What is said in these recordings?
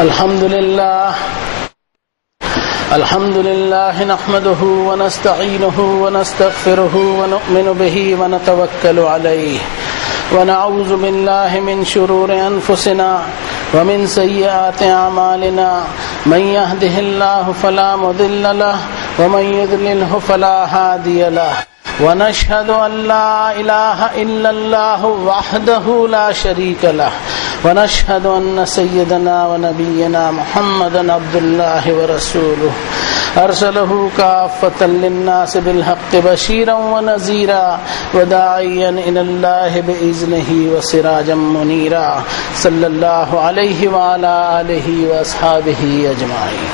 الحمد لله نحمده ونستعينه ونستغفره ونؤمن به ونتوكل عليه ونعوذ بالله من شرور أنفسنا ومن سيئات أعمالنا من يهده الله فلا مضل له ومن يضلله فلا هادي له ونشهد أن لا إله إلا الله وحده لا شريك له ونشهد أن سيدنا ونبينا محمدا عبد الله ورسوله أرسله كافة للناس بالحق بشيرا ونذيرا وداعيا إلى الله بإذنه وسراجا منيرا صلى الله عليه وعلى آله وأصحابه أجمعين۔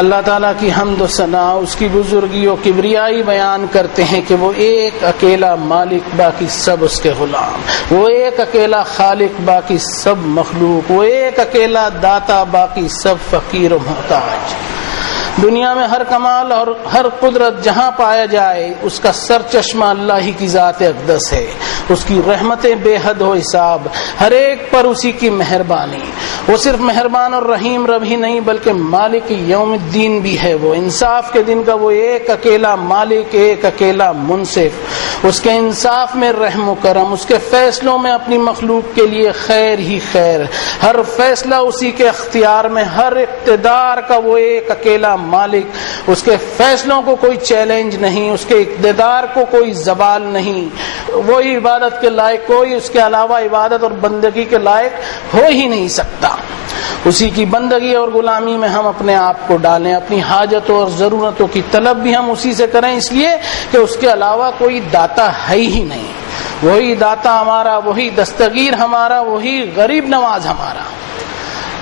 اللہ تعالیٰ کی حمد و ثنا، اس کی بزرگی و کبریائی بیان کرتے ہیں کہ وہ ایک اکیلا مالک، باقی سب اس کے غلام، وہ ایک اکیلا خالق، باقی سب مخلوق، وہ ایک اکیلا داتا، باقی سب فقیر و محتاج۔ دنیا میں ہر کمال اور ہر قدرت جہاں پایا جائے اس کا سر چشمہ اللہ ہی کی ذات اقدس ہے، اس کی رحمتیں بے حد و حساب، ہر ایک پر اسی کی مہربانی۔ وہ صرف مہربان اور رحیم رب ہی نہیں بلکہ مالک یوم الدین بھی ہے، وہ انصاف کے دن کا وہ ایک اکیلا مالک، ایک اکیلا منصف۔ اس کے انصاف میں رحم و کرم، اس کے فیصلوں میں اپنی مخلوق کے لیے خیر ہی خیر، ہر فیصلہ اسی کے اختیار میں، ہر اقتدار کا وہ ایک اکیلا مالک، اس کے فیصلوں کو کوئی چیلنج نہیں، اس کے اقتدار کو کوئی زوال نہیں، وہی عبادت کے لائق، کوئی اس کے علاوہ عبادت اور بندگی کے لائق ہو ہی نہیں سکتا۔ اسی کی بندگی اور غلامی میں ہم اپنے آپ کو ڈالیں، اپنی حاجتوں اور ضرورتوں کی طلب بھی ہم اسی سے کریں، اس لیے کہ اس کے علاوہ کوئی داتا ہے ہی نہیں۔ وہی داتا ہمارا، وہی دستگیر ہمارا، وہی غریب نواز ہمارا۔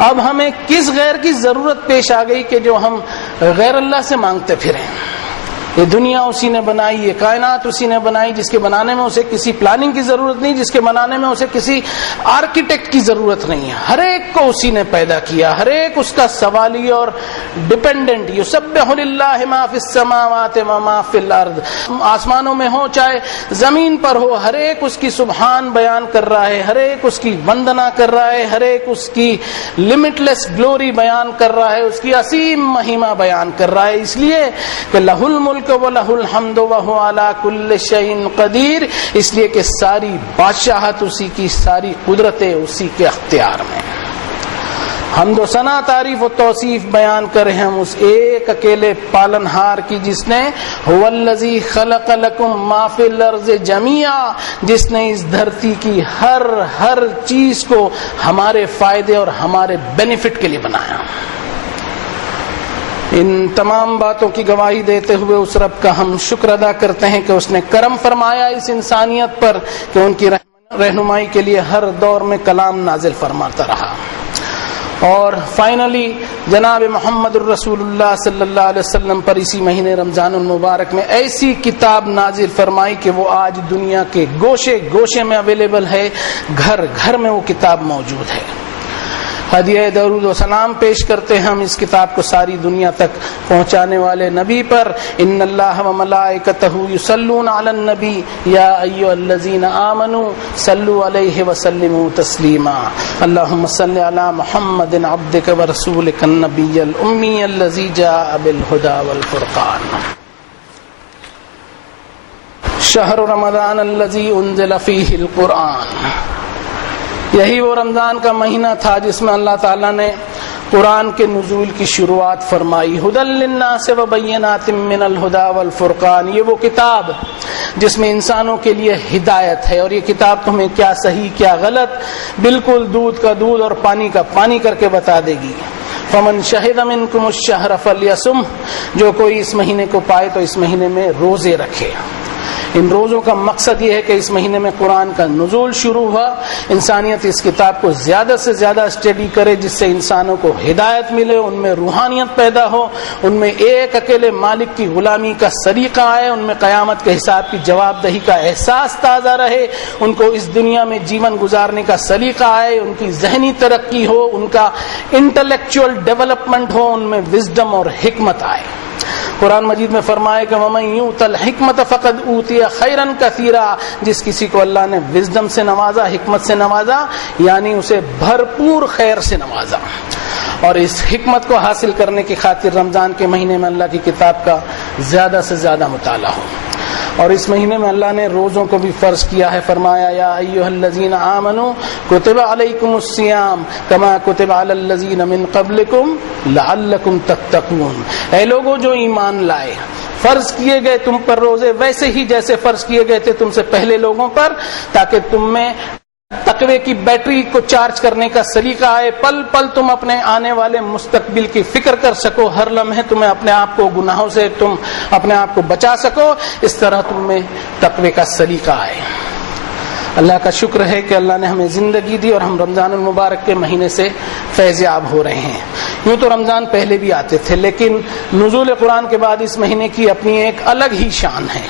اب ہمیں کس غیر کی ضرورت پیش آ گئی کہ جو ہم غیر اللہ سے مانگتے پھریں؟ یہ دنیا اسی نے بنائی، یہ کائنات اسی نے بنائی، جس کے بنانے میں اسے کسی پلاننگ کی ضرورت نہیں، جس کے بنانے میں اسے کسی آرکیٹیکٹ کی ضرورت نہیں ہے۔ ہر ایک کو اسی نے پیدا کیا، ہر ایک اس کا سوالی اور ڈیپینڈنٹ۔ یسبح للہ ما فی السماوات و ما فی الارض، آسمانوں میں ہو چاہے زمین پر ہو، ہر ایک اس کی سبحان بیان کر رہا ہے، ہر ایک اس کی وندنا کر رہا ہے، ہر ایک اس کی لمٹ لیس گلوری بیان کر رہا ہے، اس کی عظیم مہمہ بیان کر رہا ہے، اس لیے کہ لہ الملک وَلَهُ الْحَمْدُ وَهُوَ عَلَى كُلِّ شَيْءٍ قدیر، اس لیے کہ ساری بادشاہت اسی کی، ساری قدرتیں اسی کے اختیار میں۔ حمد و ثنا، تعریف و توصیف بیان کریں ہم اس ایک اکیلے پالنہار کی، جس نے هُوَ الَّذِي خَلَقَ لَكُم مَّا فِي الْأَرْضِ جَمِيعًا، جس نے اس دھرتی کی ہر چیز کو ہمارے فائدے اور ہمارے بینیفٹ کے لیے بنایا۔ ان تمام باتوں کی گواہی دیتے ہوئے اس رب کا ہم شکر ادا کرتے ہیں کہ اس نے کرم فرمایا اس انسانیت پر کہ ان کی رہنمائی کے لیے ہر دور میں کلام نازل فرماتا رہا۔ اور فائنلی جناب محمد الرسول اللہ صلی اللہ علیہ وسلم پر اسی مہینے رمضان المبارک میں ایسی کتاب نازل فرمائی کہ وہ آج دنیا کے گوشے گوشے میں اویلیبل ہے، گھر گھر میں وہ کتاب موجود ہے۔ ہدیہ درود و سلام پیش کرتے ہیں ہم اس کتاب کو ساری دنیا تک پہنچانے والے نبی پر۔ ان اللہ و ملائکتہ یصلون علی النبی یا ایھا الذین آمنوا صلوا علیہ وسلموا تسلیما۔ اللہم صل علی محمد عبدک ورسولک النبی الامی الذی جاء بالہدی والفرقان۔ شہر رمضان الذی انزل فیہ القرآن، یہی وہ رمضان کا مہینہ تھا جس میں اللہ تعالیٰ نے قرآن کے نزول کی شروعات فرمائی۔ ھدی للناس وبینات من الھدی والفرقان، یہ وہ کتاب جس میں انسانوں کے لیے ہدایت ہے، اور یہ کتاب تمہیں کیا صحیح کیا غلط بالکل دودھ کا دودھ اور پانی کا پانی کر کے بتا دے گی۔ فمن شہد منکم الشہر فلیصم، جو کوئی اس مہینے کو پائے تو اس مہینے میں روزے رکھے۔ ان روزوں کا مقصد یہ ہے کہ اس مہینے میں قرآن کا نزول شروع ہوا، انسانیت اس کتاب کو زیادہ سے زیادہ اسٹڈی کرے، جس سے انسانوں کو ہدایت ملے، ان میں روحانیت پیدا ہو، ان میں ایک اکیلے مالک کی غلامی کا سلیقہ آئے، ان میں قیامت کے حساب کی جواب دہی کا احساس تازہ رہے، ان کو اس دنیا میں جیون گزارنے کا سلیقہ آئے، ان کی ذہنی ترقی ہو، ان کا انٹلیکچوئل ڈیولپمنٹ ہو، ان میں وزڈم اور حکمت آئے۔ قرآن مجید میں فرمایا کہ وَمَن يُؤْتَ الْحِكْمَةَ فَقَدْ أُوتِيَ خَيْرًا كَثِيرًا، جس کسی کو اللہ نے وزڈم سے نوازا، حکمت سے نوازا، یعنی اسے بھرپور خیر سے نوازا۔ اور اس حکمت کو حاصل کرنے کی خاطر رمضان کے مہینے میں اللہ کی کتاب کا زیادہ سے زیادہ مطالعہ ہو۔ اور اس مہینے میں اللہ نے روزوں کو بھی فرض کیا ہے، فرمایا یا ایھا الذین آمنوا کتب علیکم الصیام کما کتب علی الذین من قبلکم لعلکم تتقون، اے لوگوں جو ایمان لائے، فرض کیے گئے تم پر روزے ویسے ہی جیسے فرض کیے گئے تھے تم سے پہلے لوگوں پر، تاکہ تم میں تقوی کی بیٹری کو چارج کرنے کا سلیقہ آئے، پل پل تم اپنے آنے والے مستقبل کی فکر کر سکو، ہر لمحے تمہیں اپنے آپ کو گناہوں سے تم اپنے آپ کو بچا سکو، اس طرح تم میں تقوی کا سلیقہ آئے۔ اللہ کا شکر ہے کہ اللہ نے ہمیں زندگی دی اور ہم رمضان المبارک کے مہینے سے فیض یاب ہو رہے ہیں۔ یوں تو رمضان پہلے بھی آتے تھے، لیکن نزول قرآن کے بعد اس مہینے کی اپنی ایک الگ ہی شان ہے۔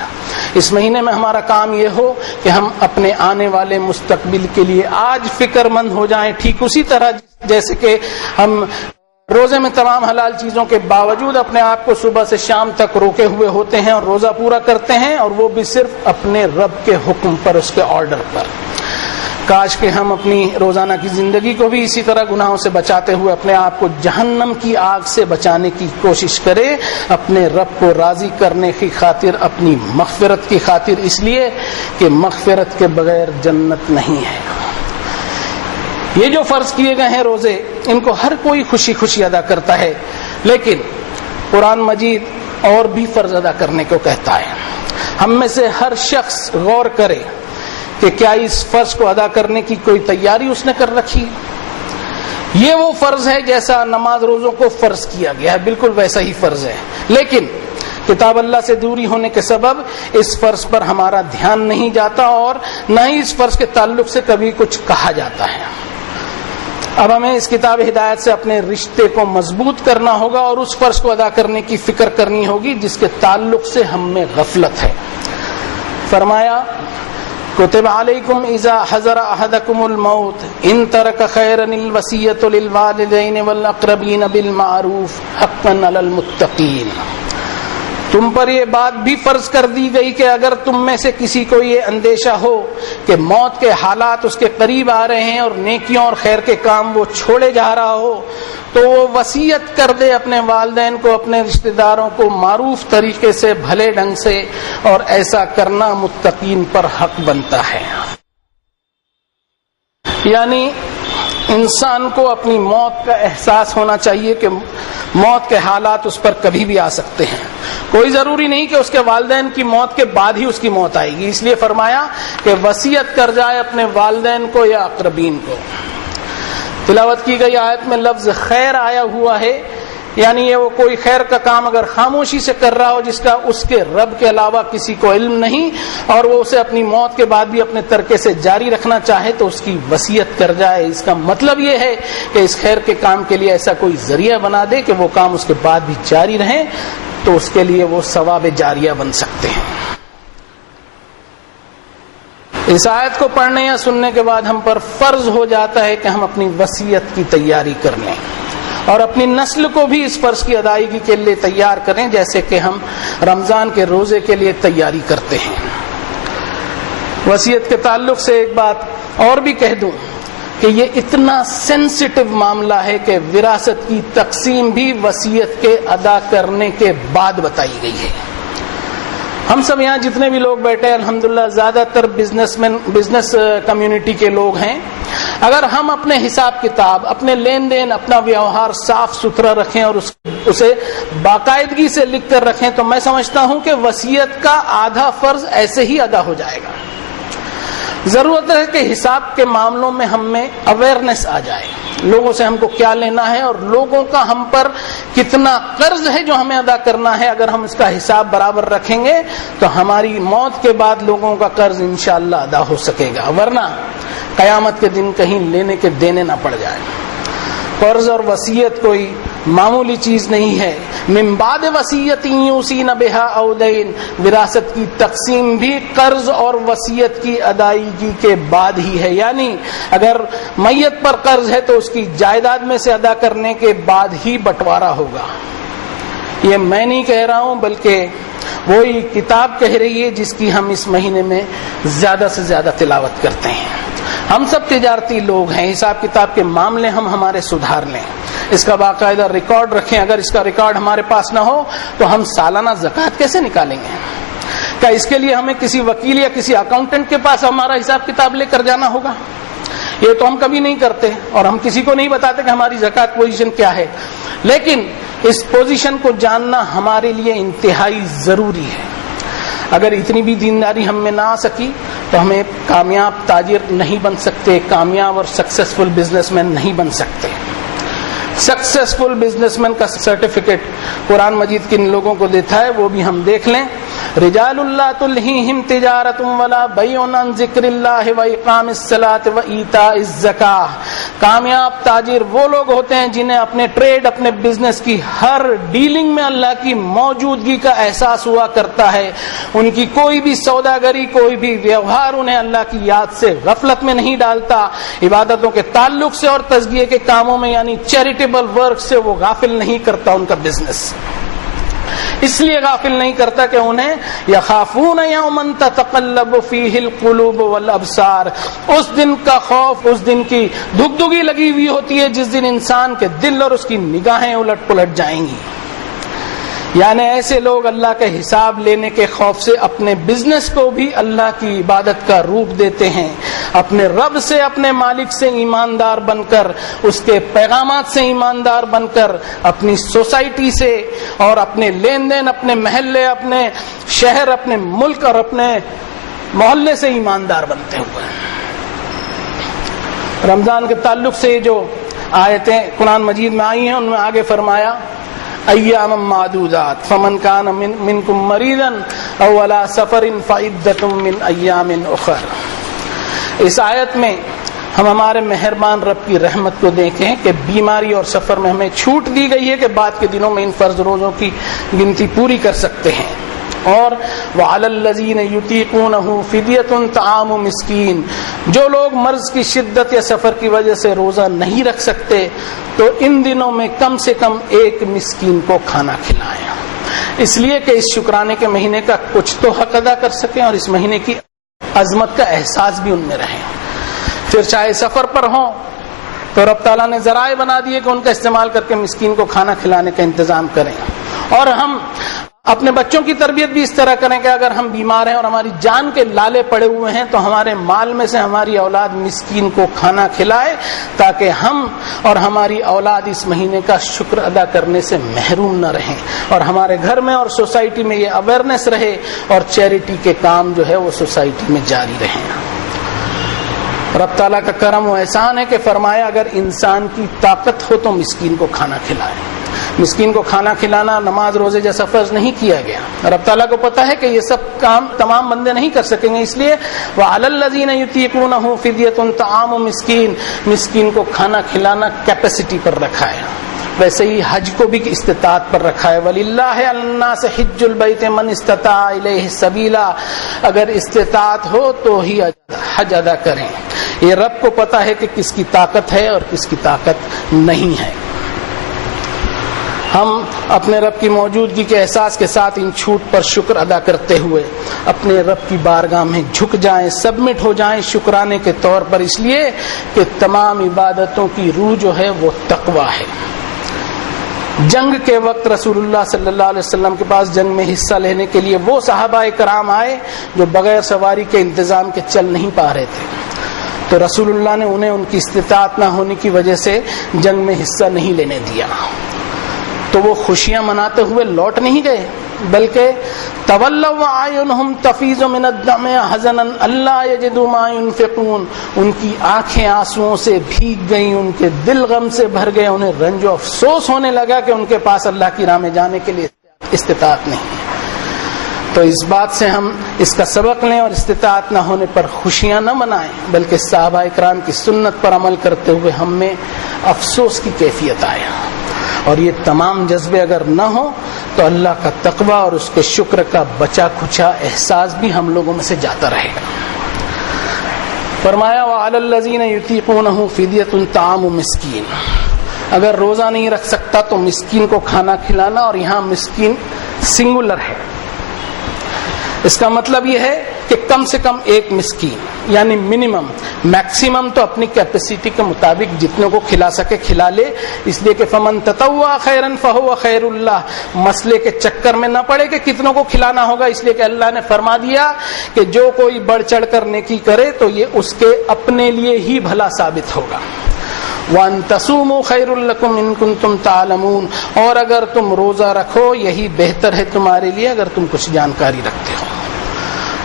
اس مہینے میں ہمارا کام یہ ہو کہ ہم اپنے آنے والے مستقبل کے لیے آج فکر مند ہو جائیں، ٹھیک اسی طرح جیسے کہ ہم روزے میں تمام حلال چیزوں کے باوجود اپنے آپ کو صبح سے شام تک روکے ہوئے ہوتے ہیں اور روزہ پورا کرتے ہیں، اور وہ بھی صرف اپنے رب کے حکم پر، اس کے آرڈر پر۔ کاش کہ ہم اپنی روزانہ کی زندگی کو بھی اسی طرح گناہوں سے بچاتے ہوئے اپنے آپ کو جہنم کی آگ سے بچانے کی کوشش کرے، اپنے رب کو راضی کرنے کی خاطر، اپنی مغفرت کی خاطر، اس لیے کہ مغفرت کے بغیر جنت نہیں ہے۔ یہ جو فرض کیے گئے ہیں روزے، ان کو ہر کوئی خوشی خوشی ادا کرتا ہے، لیکن قرآن مجید اور بھی فرض ادا کرنے کو کہتا ہے۔ ہم میں سے ہر شخص غور کرے کہ کیا اس فرض کو ادا کرنے کی کوئی تیاری اس نے کر رکھی۔ یہ وہ فرض ہے جیسا نماز روزوں کو فرض کیا گیا ہے، بالکل ویسا ہی فرض ہے، لیکن کتاب اللہ سے دوری ہونے کے سبب اس فرض پر ہمارا دھیان نہیں جاتا، اور نہ ہی اس فرض کے تعلق سے کبھی کچھ کہا جاتا ہے۔ اب ہمیں اس کتاب ہدایت سے اپنے رشتے کو مضبوط کرنا ہوگا اور اس فرض کو ادا کرنے کی فکر کرنی ہوگی جس کے تعلق سے ہم میں غفلت ہے۔ فرمایا کتب علیکم اذا حضر احدکم الموت ان ترک خیرا الوصیۃ للوالدین والاقربین بالمعروف حقا علی المتقین، تم پر یہ بات بھی فرض کر دی گئی کہ اگر تم میں سے کسی کو یہ اندیشہ ہو کہ موت کے حالات اس کے قریب آ رہے ہیں اور نیکیوں اور خیر کے کام وہ چھوڑے جا رہا ہو، تو وہ وصیت کر دے اپنے والدین کو، اپنے رشتہ داروں کو معروف طریقے سے، بھلے ڈھنگ سے، اور ایسا کرنا متقین پر حق بنتا ہے۔ یعنی انسان کو اپنی موت کا احساس ہونا چاہیے کہ موت کے حالات اس پر کبھی بھی آ سکتے ہیں، کوئی ضروری نہیں کہ اس کے والدین کی موت کے بعد ہی اس کی موت آئے گی، اس لیے فرمایا کہ وصیت کر جائے اپنے والدین کو یا اقربین کو۔ تلاوت کی گئی آیت میں لفظ خیر آیا ہوا ہے، یعنی یہ وہ کوئی خیر کا کام اگر خاموشی سے کر رہا ہو جس کا اس کے رب کے علاوہ کسی کو علم نہیں، اور وہ اسے اپنی موت کے بعد بھی اپنے ترکے سے جاری رکھنا چاہے تو اس کی وصیت کر جائے۔ اس کا مطلب یہ ہے کہ اس خیر کے کام کے لیے ایسا کوئی ذریعہ بنا دے کہ وہ کام اس کے بعد بھی جاری رہیں، تو اس کے لیے وہ ثواب جاریہ بن سکتے ہیں۔ اس آیت کو پڑھنے یا سننے کے بعد ہم پر فرض ہو جاتا ہے کہ ہم اپنی وصیت کی تیاری کر لیں اور اپنی نسل کو بھی اس فرض کی ادائیگی کے لیے تیار کریں، جیسے کہ ہم رمضان کے روزے کے لیے تیاری کرتے ہیں۔ وصیت کے تعلق سے ایک بات اور بھی کہہ دوں کہ یہ اتنا سینسٹیو معاملہ ہے کہ وراثت کی تقسیم بھی وصیت کے ادا کرنے کے بعد بتائی گئی ہے۔ ہم سب یہاں جتنے بھی لوگ بیٹھے ہیں الحمدللہ زیادہ تر بزنس کمیونٹی کے لوگ ہیں۔ اگر ہم اپنے حساب کتاب، اپنے لین دین، اپنا ویوہار صاف ستھرا رکھیں اور اسے باقاعدگی سے لکھ کر رکھیں تو میں سمجھتا ہوں کہ وصیت کا آدھا فرض ایسے ہی ادا ہو جائے گا۔ ضرورت ہے کہ حساب کے معاملوں میں ہم میں اویئرنیس آ جائے، لوگوں سے ہم کو کیا لینا ہے اور لوگوں کا ہم پر کتنا قرض ہے جو ہمیں ادا کرنا ہے۔ اگر ہم اس کا حساب برابر رکھیں گے تو ہماری موت کے بعد لوگوں کا قرض انشاءاللہ ادا ہو سکے گا، ورنہ قیامت کے دن کہیں لینے کے دینے نہ پڑ جائے۔ قرض اور وصیت کوئی معمولی چیز نہیں ہے۔ من بعد وصیت یوصین بہا او دین، وراثت کی تقسیم بھی قرض اور وصیت کی ادائیگی کے بعد ہی ہے، یعنی اگر میت پر قرض ہے تو اس کی جائیداد میں سے ادا کرنے کے بعد ہی بٹوارا ہوگا۔ یہ میں نہیں کہہ رہا ہوں بلکہ وہی کتاب کہہ رہی ہے جس کی ہم اس مہینے میں زیادہ سے زیادہ تلاوت کرتے ہیں۔ ہم سب تجارتی لوگ ہیں، حساب کتاب کے معاملے ہم ہمارے سدھار لیں، اس کا باقاعدہ ریکارڈ رکھیں۔ اگر اس کا ریکارڈ ہمارے پاس نہ ہو تو ہم سالانہ زکوٰۃ کیسے نکالیں گے؟ کیا اس کے لیے ہمیں کسی وکیل یا کسی اکاؤنٹنٹ کے پاس ہمارا حساب کتاب لے کر جانا ہوگا؟ یہ تو ہم کبھی نہیں کرتے اور ہم کسی کو نہیں بتاتے کہ ہماری زکوٰۃ پوزیشن کیا ہے، لیکن اس پوزیشن کو جاننا ہمارے لیے انتہائی ضروری ہے۔ اگر اتنی بھی دینداری ہم میں نہ آ سکی تو ہمیں کامیاب تاجر نہیں بن سکتے، کامیاب اور سکسیسفل بزنس مین نہیں بن سکتے۔ سکسیسفل بزنس مین کا سرٹیفکیٹ قرآن مجید کن لوگوں کو دیتا ہے وہ بھی ہم دیکھ لیں۔ رجال لا تلہیہم تجارۃ ولا بیع عن ذکر اللہ واقام الصلاۃ وایتاء الزکاۃ۔ کامیاب تاجر وہ لوگ ہوتے ہیں جنہیں اپنے ٹریڈ، اپنے بزنس کی ہر ڈیلنگ میں اللہ کی موجودگی کا احساس ہوا کرتا ہے۔ ان کی کوئی بھی سوداگری، کوئی بھی ویوہار انہیں اللہ کی یاد سے غفلت میں نہیں ڈالتا۔ عبادتوں کے تعلق سے اور تزکیے کے کاموں میں یعنی چیریٹیبل ورک سے وہ غافل نہیں کرتا ان کا بزنس۔ اس لیے غافل نہیں کرتا کہ انہیں یخافون یوما تتقلب فیہ القلوب والابصار، اس دن کا خوف، اس دن کی دھگدگی لگی ہوئی ہوتی ہے جس دن انسان کے دل اور اس کی نگاہیں الٹ پلٹ جائیں گی۔ یعنی ایسے لوگ اللہ کے حساب لینے کے خوف سے اپنے بزنس کو بھی اللہ کی عبادت کا روپ دیتے ہیں، اپنے رب سے، اپنے مالک سے ایماندار بن کر، اس کے پیغامات سے ایماندار بن کر، اپنی سوسائٹی سے اور اپنے لین دین، اپنے محلے، اپنے شہر، اپنے ملک اور اپنے محلے سے ایماندار بنتے ہوئے۔ رمضان کے تعلق سے جو آیتیں قرآن مجید میں آئی ہیں ان میں آگے فرمایا ایام معدودات فمن کان منکم مریضا او علی سفر فعدۃ من ایام اخر۔ اس آیت میں ہم ہمارے مہربان رب کی رحمت کو دیکھیں کہ بیماری اور سفر میں ہمیں چھوٹ دی گئی ہے کہ بعد کے دنوں میں ان فرض روزوں کی گنتی پوری کر سکتے ہیں۔ اور وعلی الذین یطیقونہ فدیۃ طعام مسکین، جو لوگ مرض کی شدت یا سفر کی وجہ سے روزہ نہیں رکھ سکتے تو ان دنوں میں کم سے کم ایک مسکین کو کھانا کھلائیں، اس لیے کہ اس شکرانے کے مہینے کا کچھ تو حق ادا کر سکیں اور اس مہینے کی عظمت کا احساس بھی ان میں رہے۔ پھر چاہے سفر پر ہوں تو رب تعالیٰ نے ذرائع بنا دیے کہ ان کا استعمال کر کے مسکین کو کھانا کھلانے کا انتظام کریں۔ اور ہم اپنے بچوں کی تربیت بھی اس طرح کریں کہ اگر ہم بیمار ہیں اور ہماری جان کے لالے پڑے ہوئے ہیں تو ہمارے مال میں سے ہماری اولاد مسکین کو کھانا کھلائے تاکہ ہم اور ہماری اولاد اس مہینے کا شکر ادا کرنے سے محروم نہ رہیں، اور ہمارے گھر میں اور سوسائٹی میں یہ اویئرنیس رہے اور چیریٹی کے کام جو ہے وہ سوسائٹی میں جاری رہیں۔ رب تعالیٰ کا کرم و احسان ہے کہ فرمایا اگر انسان کی طاقت ہو تو مسکین کو کھانا کھلائے۔ مسکین کو کھانا کھلانا نماز روزے جیسا فرض نہیں کیا گیا۔ رب تعالیٰ کو پتا ہے کہ یہ سب کام تمام بندے نہیں کر سکیں گے، اس لیے وَعَلَى الَّذِينَ يُطِيقُونَهُ فِدْيَةٌ طَعَامُ مِسْكِين، مسکین کو کھانا کھلانا کیپیسٹی پر رکھا ہے۔ ویسے ہی حج کو بھی استطاعت پر رکھا ہے۔ وَلِلَّهِ عَلَى النَّاسِ حِجُّ الْبَيْتِ مَنِ اسْتَطَاعَ إِلَيْهِ سَبِيلًا، اگر استطاعت ہو تو ہی حج ادا کریں۔ یہ رب کو پتا ہے کہ کس کی طاقت ہے اور کس کی طاقت نہیں ہے۔ ہم اپنے رب کی موجودگی کے احساس کے ساتھ ان چھوٹ پر شکر ادا کرتے ہوئے اپنے رب کی بارگاہ میں جھک جائیں، سبمٹ ہو جائیں شکرانے کے طور پر، اس لیے کہ تمام عبادتوں کی روح جو ہے وہ تقویٰ ہے۔ جنگ کے وقت رسول اللہ صلی اللہ علیہ وسلم کے پاس جنگ میں حصہ لینے کے لیے وہ صحابہ کرام آئے جو بغیر سواری کے انتظام کے چل نہیں پا رہے تھے، تو رسول اللہ نے انہیں ان کی استطاعت نہ ہونے کی وجہ سے جنگ میں حصہ نہیں لینے دیا۔ تو وہ خوشیاں مناتے ہوئے لوٹ نہیں گئے بلکہ تولوا وَأَعْيُنُهُمْ تَفِيضُ مِنَ الدَّمْعِ حَزَنًا أَلَّا يَجِدُوا مَا يُنْفِقُونَ، ان کی آنکھیں آنسوؤں سے بھیگ گئیں، ان کے دل غم سے بھر گئے، انہیں رنج و افسوس ہونے لگا کہ ان کے پاس اللہ کی راہ میں جانے کے لیے استطاعت نہیں ہے۔ تو اس بات سے ہم اس کا سبق لیں اور استطاعت نہ ہونے پر خوشیاں نہ منائیں بلکہ صحابہ کرام کی سنت پر عمل کرتے ہوئے ہم میں افسوس کی کیفیت آئے، اور یہ تمام جذبے اگر نہ ہوں تو اللہ کا تقویٰ اور اس کے شکر کا بچا کھچا احساس بھی ہم لوگوں میں سے جاتا رہے گا۔ فرمایا وَعَلَى الَّذِينَ يُطِيقُونَهُ فِدْيَةٌ طَعَامُ مِسْكِينٍ، اگر روزہ نہیں رکھ سکتا تو مسکین کو کھانا کھلانا، اور یہاں مسکین سنگولر ہے. اس کا مطلب یہ ہے کہ کم سے کم ایک مسکین، یعنی منیمم. میکسیمم تو اپنی کیپیسٹی کے مطابق جتنے کو کھلا سکے کھلا لے، اس لیے کہ فمن تطوع خیرا فہو خیر اللہ، مسئلے کے چکر میں نہ پڑے کہ کتنوں کو کھلانا ہوگا، اس لیے کہ اللہ نے فرما دیا کہ جو کوئی بڑھ چڑھ کر نیکی کرے تو یہ اس کے اپنے لیے ہی بھلا ثابت ہوگا. وَأَن تَصُومُوا خَيْرٌ لَكُمْ إِن كُنتُمْ تَعْلَمُونَ، اور اگر تم روزہ رکھو یہی بہتر ہے تمہارے لیے اگر تم کچھ جانکاری رکھتے ہو.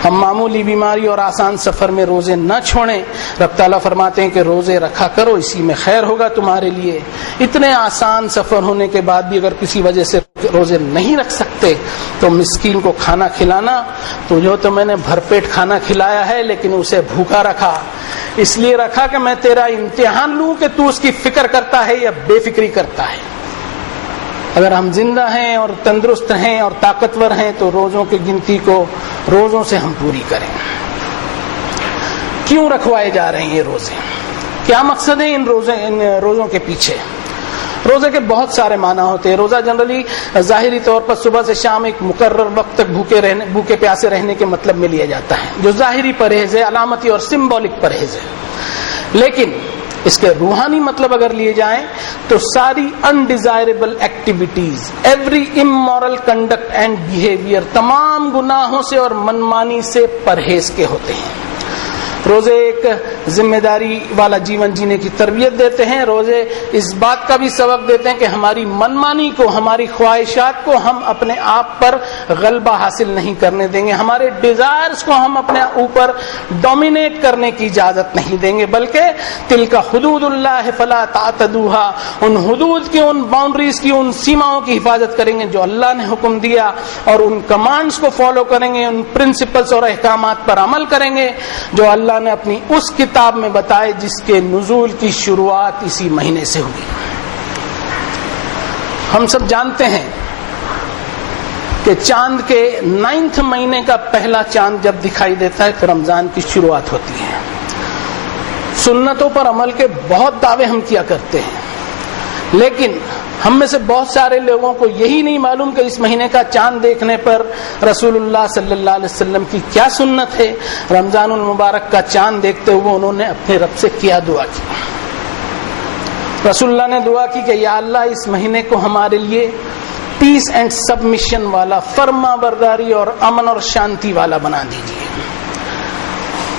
ہم معمولی بیماری اور آسان سفر میں روزے نہ چھوڑیں. رب تعالیٰ فرماتے ہیں کہ روزے رکھا کرو، اسی میں خیر ہوگا تمہارے لیے. اتنے آسان سفر ہونے کے بعد بھی اگر کسی وجہ سے روزے نہیں رکھ سکتے تو مسکین کو کھانا کھلانا، تو جو تو میں نے بھر پیٹ کھانا کھلایا ہے لیکن اسے بھوکا رکھا، اس لیے رکھا کہ میں تیرا امتحان لوں کہ تو اس کی فکر کرتا ہے یا بے فکری کرتا ہے. اگر ہم زندہ ہیں اور تندرست ہیں اور طاقتور ہیں تو روزوں کی گنتی کو روزوں سے ہم پوری کریں. کیوں رکھوائے جا رہے ہیں یہ روزے؟ کیا مقصد ہے ان روزوں کے پیچھے؟ روزے کے بہت سارے معنی ہوتے ہیں. روزہ جنرلی ظاہری طور پر صبح سے شام ایک مقرر وقت تک بھوکے پیاسے رہنے کے مطلب میں لیا جاتا ہے، جو ظاہری پرہیز ہے، علامتی اور سمبولک پرہیز ہے. لیکن اس کے روحانی مطلب اگر لیے جائیں تو ساری undesirable activities, every amoral conduct and behaviour, تمام گناہوں سے اور منمانی سے پرہیز کے ہوتے ہیں. روزے ایک ذمہ داری والا جیون جینے کی تربیت دیتے ہیں. روزے اس بات کا بھی سبق دیتے ہیں کہ ہماری منمانی کو، ہماری خواہشات کو ہم اپنے آپ پر غلبہ حاصل نہیں کرنے دیں گے، ہمارے ڈیزائرز کو ہم اپنے اوپر ڈومینیٹ کرنے کی اجازت نہیں دیں گے، بلکہ تلک حدود اللہ فلا تعتدوها، ان حدود کی، ان باؤنڈریز کی، ان سیماؤں کی حفاظت کریں گے جو اللہ نے حکم دیا، اور ان کمانڈز کو فالو کریں گے، ان پرنسپلز اور احکامات پر عمل کریں گے جو اللہ نے اپنی اس کتاب میں بتائے جس کے نزول کی شروعات اسی مہینے سے ہوئی. ہم سب جانتے ہیں کہ چاند کے 9 مہینے کا پہلا چاند جب دکھائی دیتا ہے تو رمضان کی شروعات ہوتی ہے. سنتوں پر عمل کے بہت دعوے ہم کیا کرتے ہیں، لیکن ہم میں سے بہت سارے لوگوں کو یہی نہیں معلوم کہ اس مہینے کا چاند دیکھنے پر رسول اللہ صلی اللہ علیہ وسلم کی کیا سنت ہے. رمضان المبارک کا چاند دیکھتے ہوئے انہوں نے اپنے رب سے کیا دعا کی. رسول اللہ نے دعا کی کہ یا اللہ اس مہینے کو ہمارے لیے پیس اینڈ سبمیشن والا، فرما برداری اور امن اور شانتی والا بنا دیجیے.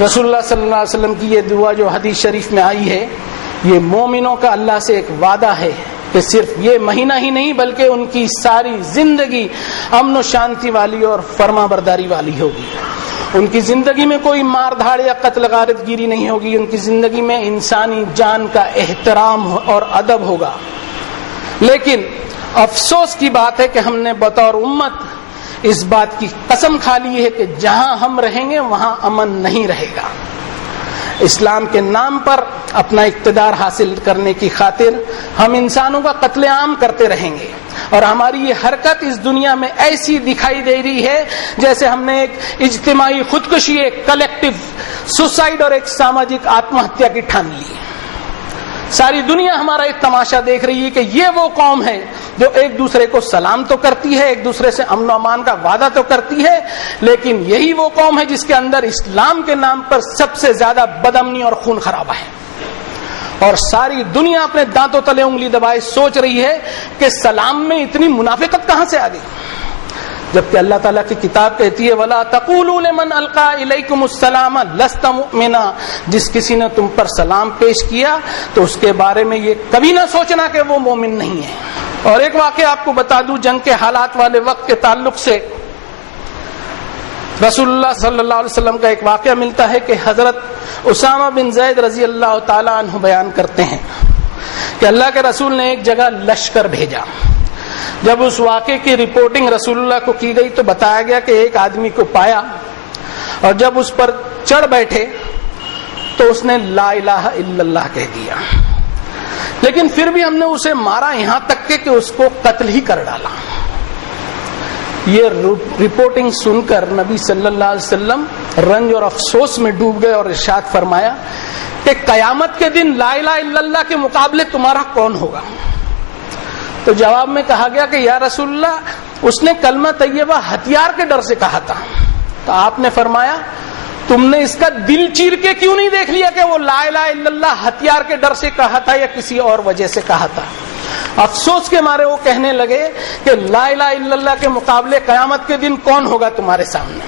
رسول اللہ صلی اللہ علیہ وسلم کی یہ دعا جو حدیث شریف میں آئی ہے، یہ مومنوں کا اللہ سے ایک وعدہ ہے کہ صرف یہ مہینہ ہی نہیں بلکہ ان کی ساری زندگی امن و شانتی والی اور فرما برداری والی ہوگی. ان کی زندگی میں کوئی مار دھاڑ یا قتل غارت گیری نہیں ہوگی. ان کی زندگی میں انسانی جان کا احترام اور ادب ہوگا. لیکن افسوس کی بات ہے کہ ہم نے بطور امت اس بات کی قسم کھا لی ہے کہ جہاں ہم رہیں گے وہاں امن نہیں رہے گا. اسلام کے نام پر اپنا اقتدار حاصل کرنے کی خاطر ہم انسانوں کا قتل عام کرتے رہیں گے، اور ہماری یہ حرکت اس دنیا میں ایسی دکھائی دے رہی ہے جیسے ہم نے ایک اجتماعی خودکشی، ایک کلیکٹیو سوسائڈ اور ایک ساماجک آتم ہتیا کی ٹھان لی. ساری دنیا ہمارا ایک تماشا دیکھ رہی ہے کہ یہ وہ قوم ہے جو ایک دوسرے کو سلام تو کرتی ہے، ایک دوسرے سے امن و امان کا وعدہ تو کرتی ہے، لیکن یہی وہ قوم ہے جس کے اندر اسلام کے نام پر سب سے زیادہ بدامنی اور خون خرابہ ہے. اور ساری دنیا اپنے دانتوں تلے انگلی دبائے سوچ رہی ہے کہ سلام میں اتنی منافقت کہاں سے آ گئی، جبکہ اللہ تعالیٰ کی کتاب کہتی ہے وَلَا تَقُولُوا لِمَنْ أَلْقَىٰ إِلَيْكُمُ السَّلَامَ لَسْتَ مُؤْمِنًا، جس کسی نے تم پر سلام پیش کیا تو اس کے بارے میں یہ کبھی نہ سوچنا کہ وہ مومن نہیں ہے. اور ایک واقعہ آپ کو بتا دوں جنگ کے حالات والے وقت کے تعلق سے. رسول اللہ صلی اللہ علیہ وسلم کا ایک واقعہ ملتا ہے کہ حضرت اسامہ بن زید رضی اللہ تعالی عنہ بیان کرتے ہیں کہ اللہ کے رسول نے ایک جگہ لشکر بھیجا. جب اس واقعے کی رپورٹنگ رسول اللہ کو کی گئی تو بتایا گیا کہ ایک آدمی کو پایا، اور جب اس پر چڑھ بیٹھے تو اس نے لا الہ الا اللہ کہہ دیا، لیکن پھر بھی ہم نے اسے مارا یہاں تک کہ اس کو قتل ہی کر ڈالا. یہ رپورٹنگ سن کر نبی صلی اللہ علیہ وسلم رنج اور افسوس میں ڈوب گئے اور ارشاد فرمایا کہ قیامت کے دن لا الہ الا اللہ کے مقابلے تمہارا کون ہوگا. تو جواب میں کہا گیا کہ یا رسول اللہ اس نے کلمہ طیبہ ہتھیار کے ڈر سے کہا تھا. تو آپ نے فرمایا تم نے اس کا دل چیر کے کیوں نہیں دیکھ لیا کہ وہ لا الہ الا اللہ ہتھیار کے ڈر سے کہا تھا یا کسی اور وجہ سے کہا تھا. افسوس کے مارے وہ کہنے لگے کہ لا الہ الا اللہ کے مقابلے قیامت کے دن کون ہوگا تمہارے سامنے.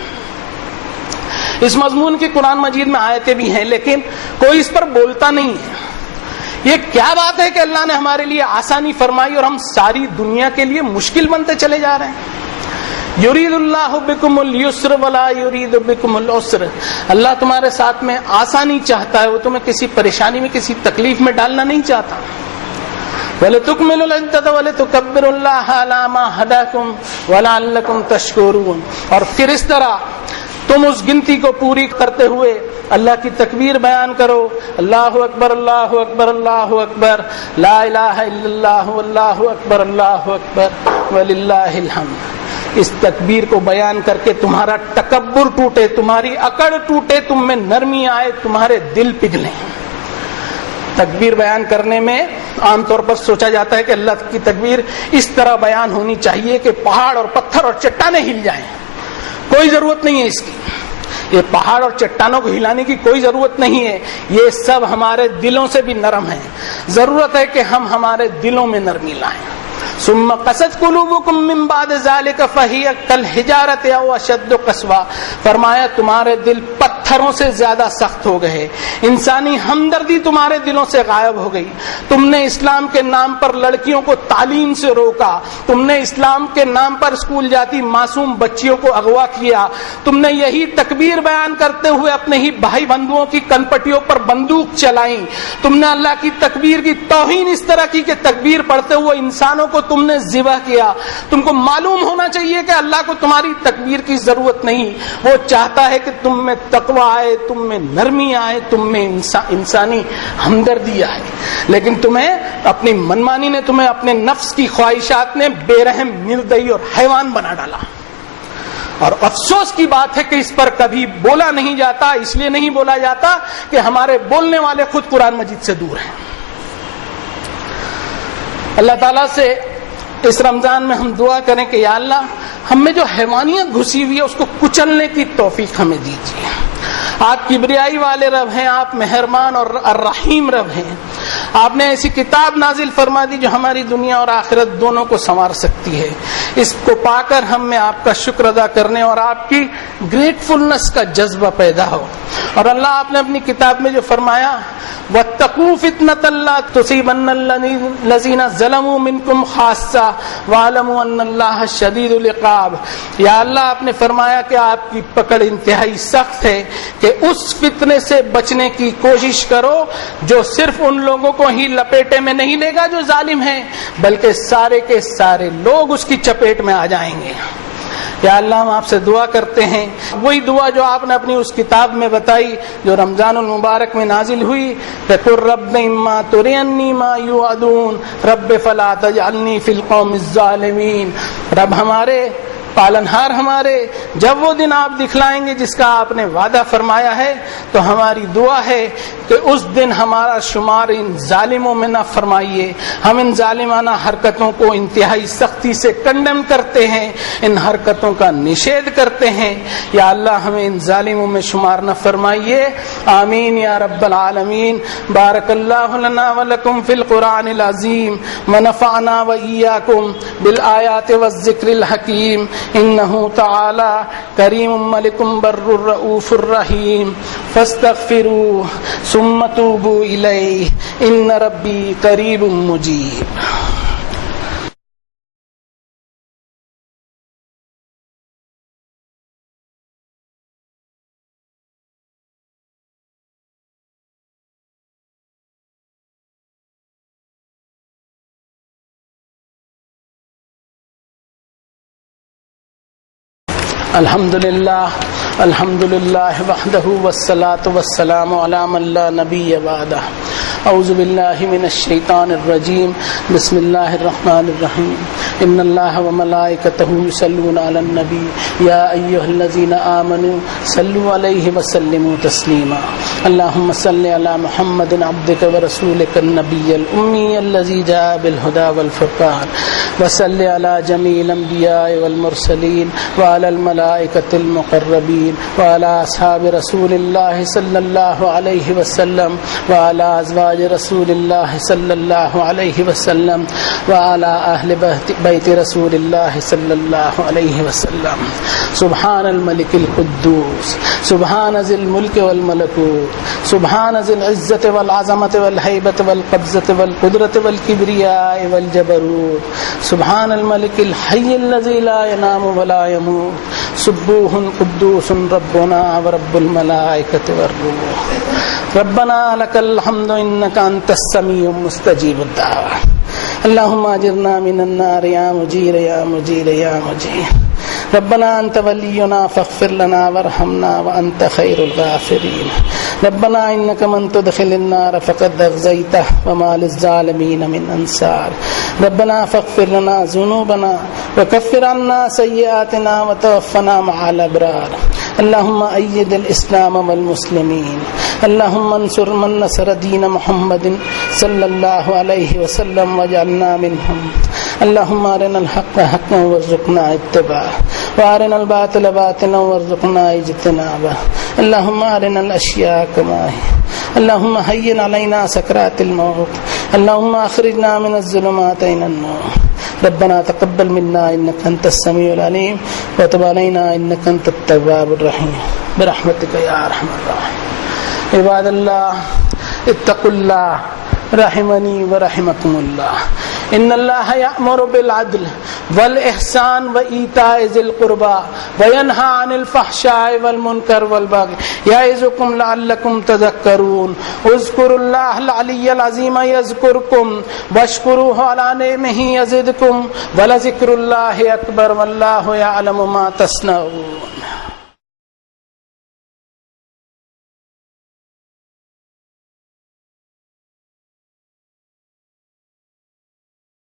اس مضمون کی قرآن مجید میں آیتیں بھی ہیں لیکن کوئی اس پر بولتا نہیں ہے. یہ کیا بات ہے کہ اللہ نے ہمارے لیے آسانی فرمائی اور ہم ساری دنیا کے لیے مشکل بنتے چلے جا رہے ہیں. یرید اللہ بکم اليسر ولا یرید بکم العسر. اللہ تمہارے ساتھ میں آسانی چاہتا ہے, وہ تمہیں کسی پریشانی میں کسی تکلیف میں ڈالنا نہیں چاہتا. وَلِتُكْمِلُوا الْعِدَّةَ وَلِتُكَبِّرُوا اللَّهَ عَلَىٰ مَا هَدَاكُمْ وَلَعَلَّكُمْ تَشْكُرُونَ. اور پھر اس طرح تم اس گنتی کو پوری کرتے ہوئے اللہ کی تکبیر بیان کرو. اللہ اکبر اللہ اکبر اللہ اکبر لا الہ الا اللہ واللہ اکبر اللہ اکبر وللہ الحمد. اس تکبیر کو بیان کر کے تمہارا تکبر ٹوٹے, تمہاری اکڑ ٹوٹے, تم میں نرمی آئے, تمہارے دل پگھلیں. تکبیر بیان کرنے میں عام طور پر سوچا جاتا ہے کہ اللہ کی تکبیر اس طرح بیان ہونی چاہیے کہ پہاڑ اور پتھر اور چٹانیں ہل جائیں. کوئی ضرورت نہیں ہے اس کی. یہ پہاڑ اور چٹانوں کو ہلانے کی کوئی ضرورت نہیں ہے. یہ سب ہمارے دلوں سے بھی نرم ہیں. ضرورت ہے کہ ہم ہمارے دلوں میں نرمی لائیں. ثم قست قلوبکم من بعد ذلک فہی کالحجارۃ او اشد قسوا. فرمایا تمہارے دل پتھروں سے زیادہ سخت ہو گئے. انسانی ہمدردی تمہارے دلوں سے غائب ہو گئی. تم نے اسلام کے نام پر لڑکیوں کو تعلیم سے روکا. تم نے اسلام کے نام پر اسکول جاتی معصوم بچیوں کو اغوا کیا. تم نے یہی تکبیر بیان کرتے ہوئے اپنے ہی بھائی بندوؤں کی کنپٹیوں پر بندوق چلائیں. تم نے اللہ کی تکبیر کی توہین اس طرح کی کہ تکبیر پڑھتے ہوئے انسانوں کو تم نے ذبح کیا. تم کو معلوم ہونا چاہیے کہ اللہ کو تمہاری تکبیر کی ضرورت نہیں. وہ چاہتا ہے کہ تم میں تقوی آئے, تم میں نرمی آئے, تم میں انسانی ہمدردی آئے. لیکن تمہیں اپنی منمانی نے, تمہیں اپنے نفس کی خواہشات نے بے رحم, نردئی اور حیوان بنا ڈالا. اور افسوس کی بات ہے کہ اس پر کبھی بولا نہیں جاتا. اس لیے نہیں بولا جاتا کہ ہمارے بولنے والے خود قرآن مجید سے دور ہیں. اللہ تعالیٰ سے اس رمضان میں ہم دعا کریں کہ یا اللہ ہم میں جو حیوانیت گھسی ہوئی ہے اس کو کچلنے کی توفیق ہمیں دیجیے. آپ کبریائی والے رب ہیں, آپ مہربان اور الرحیم رب ہیں. آپ نے ایسی کتاب نازل فرما دی جو ہماری دنیا اور آخرت دونوں کو سنوار سکتی ہے. اس کو پا کر ہم میں آپ کا شکر ادا کرنے اور آپ کی گریٹفلنس کا جذبہ پیدا ہو. اور اللہ آپ نے اپنی کتاب میں جو فرمایا وَاتَّقُوا فِتْنَةً لَا تُصِيبَنَّ الَّذِينَ ظَلَمُوا مِنكُمْ خَاصَّةً وَاعْلَمُوا أَنَّ اللَّهَ شَدِيدُ الْعِقَابِ. یا اللہ آپ نے فرمایا کہ آپ کی پکڑ انتہائی سخت ہے کہ اس فتنے سے بچنے کی کوشش کرو جو صرف ان لوگوں کو ہی لپیٹے میں نہیں لے گا جو ظالم ہیں, بلکہ سارے کے سارے لوگ اس کی چپیٹ میں آ جائیں گے. یا اللہ ہم آپ سے دعا کرتے ہیں وہی دعا جو آپ نے اپنی اس کتاب میں بتائی جو رمضان المبارک میں نازل ہوئی کہ رب اما ترینی ما یوعدون رب فلا تجعلنی فی القوم الظالمین. رب ہمارے, پالنہار ہمارے, جب وہ دن آپ دکھلائیں گے جس کا آپ نے وعدہ فرمایا ہے تو ہماری دعا ہے کہ اس دن ہمارا شمار ان ظالموں میں نہ فرمائیے. ہم ان ظالمانہ حرکتوں کو انتہائی سختی سے کنڈم کرتے ہیں, ان حرکتوں کا نشید کرتے ہیں. یا اللہ ہمیں ان ظالموں میں شمار نہ فرمائیے. آمین یا رب العالمین. بارک اللہ لنا ولکم فی القرآن العظیم ونفعنا وإیاکم بالآیات والذکر الحکیم. انہ تعالی کریم ملک بر الرؤوف الرحیم فاستغفروہ ثم توبوا الیہ ان ربی قریب مجیب. الحمد للہ وحدہ والصلاة والسلام علی من لا نبی بعدہ. اعوذ باللہ من الشیطان الرجیم بسم اللہ الرحمن الرحیم ان اللہ وملائکتہ یصلون علی النبی یا ایھا الذین آمنوا صلوا علیہ وسلموا تسلیما اللہم صل علی محمد عبدک ورسولک النبی الأمی الذی جاء بالہدی والفرقان وصل علی جمیع الانبیاء والمرسلین وعلی الملائکۃ المقربین وعلی اصحاب رسول اللہ صلی اللہ علیہ وسلم وعلی ازواج رسول اللہ صلی اللہ علیہ وسلم وعلی اہل بیت رسول اللہ صلی اللہ علیہ وسلم سبحان الملک القدوس سبحان ذی الملک والملکوت سبحان ذی العزت والعظمت والہیبت والقبضۃ والقدرت والکبریاء والجبروت سبحان الملک الحی الذی لا ینام ولا یموت سبوح قدوس ربنا ورب الملائکۃ والروح ربنا لك الحمد انك انت السميع مستجيب الدعوات اللهم اجرنا من النار يا مجير يا مجير يا مجير ربنا انت ولينا فاغفر لنا وارحمنا وانت خير الغافرين ربنا انك من تدخل النار فقد اخزيته وما للظالمين من انصار ربنا فاغفر لنا ذنوبنا وكفر عنا سيئاتنا وتوفنا مع الابرار اللهم ايد الاسلام والمسلمين اللهم انصر من نصر دين محمد صلى الله عليه وسلم واجعلنا منهم اللهم ارنا الحق حقا وارزقنا اتباعه وارنا الباطل باطلا وارزقنا اجتنابه اللهم ارنا الاشياء كما هي اللهم هين علينا سكرات الموت اللهم اخرجنا من الظلمات الى النور ربنا تقبل منا انك انت السميع العليم وتب علينا انك انت التواب الرحيم برحمتك يا ارحم الراحمين عباد الله اتقوا الله رحمني ورحمكم الله ان الله يأمر بالعدل والإحسان وإيتاء ذي القربى وينهى عن الفحشاء والمنكر والبغي يعظكم لعلكم تذكرون اذكروا الله العلي العظيم يذكركم واشكروه على نعمه يزدكم ولذكر الله أكبر والله يعلم ما تصنعون